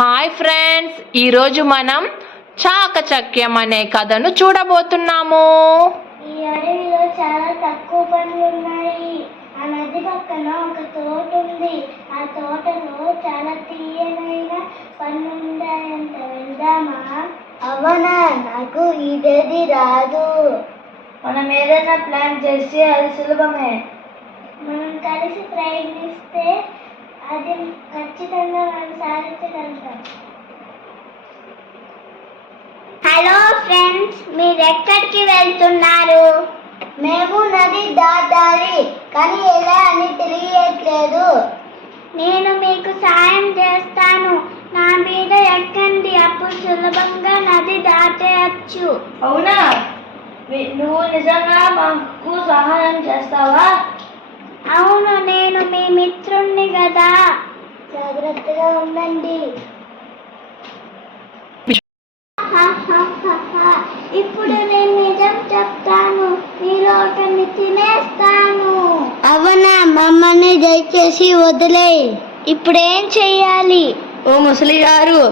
Hi friends, ఈరోజు మనం చాకచక్యం అనే కథను చూడబోతున్నాము. ఈ అడవిలో చాలా తక్కువ పనులు ఉన్నాయి. ఆ నది పక్కన ఒక తోట ఉంది. ఆ తోటలో చాలా తీయనైన పనులు ఉన్నాయంట. వెళ్దామా? అవునా, నాకు ఇదేది రాదు. మనం ఏదైనా ప్లాన్ చేస్తే అది సులభమే. మనం కలిసి ప్రయత్నిస్తే అది ఖచ్చితంగా మనం సాధించగలుగుతాం. హలో ఫ్రెండ్స్, మీరు ఎక్కడికి వెళ్తున్నారు? మేము నది దాటాలి, కానీ ఎలా అని తెలియట్లేదు. నేను మీకు సాయం చేస్తాను. నా మీద ఎక్కండి, అప్పుడు సులభంగా నది దాటేయచ్చు. అవునా? నువ్వు నిజంగా మాకు సహాయం చేస్తావా? అవును, నేను మీ మిత్రుణ్ణి కదా. జాగ్రత్తగా ఉండండి. ఇప్పుడు నేను నిజం చెప్తాను, మీరు ఒకరిని తినేస్తాను. అవునా? మమ్మల్ని దయచేసి వదిలే. ఇప్పుడేం చెయ్యాలి? ఓ ముసలి గారు,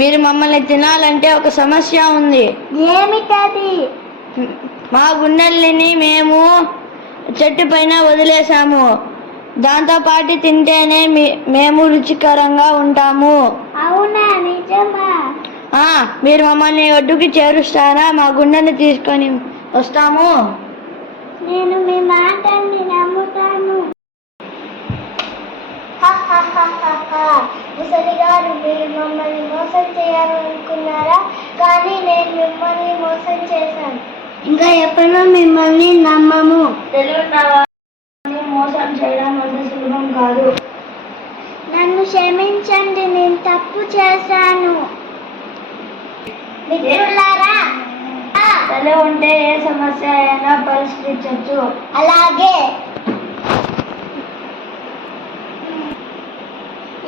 మీరు మమ్మల్ని తినాలంటే ఒక సమస్య ఉంది. ఏమిటది? మా గుండెల్ని మేము చెట్టు పైన వదిలేసాము. దాంతో పాటు తింటేనే మేము రుచికరంగా ఉంటాము. అవునా? నిజమా? మీరు మమ్మల్ని ఒడ్డుకి చేరుస్తారా? మా గుండెని తీసుకొని వస్తాము. నేను మీ మాటల్ని నమ్ముతాను. ముసలి గారు, మీరు మమ్మల్ని మోసం చేయాలనుకున్నారా? కానీ నేను మిమ్మల్ని మోసం చేశాను. ఇంకా ఎప్పుడూ మిమ్మల్ని నమ్మము. తెలివిన్నావా? మోసం చేయడం అంత సులభం కాదు. నన్ను క్షమించండి, నేను తప్పు చేశాను. మిత్రులారా, తల ఉంటే ఏ సమస్య అయినా పరిష్కరించవచ్చు. అలాగే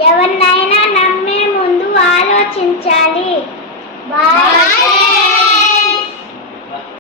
ఎవరినైనా నమ్మే ముందు ఆలోచించాలి. బాయ్.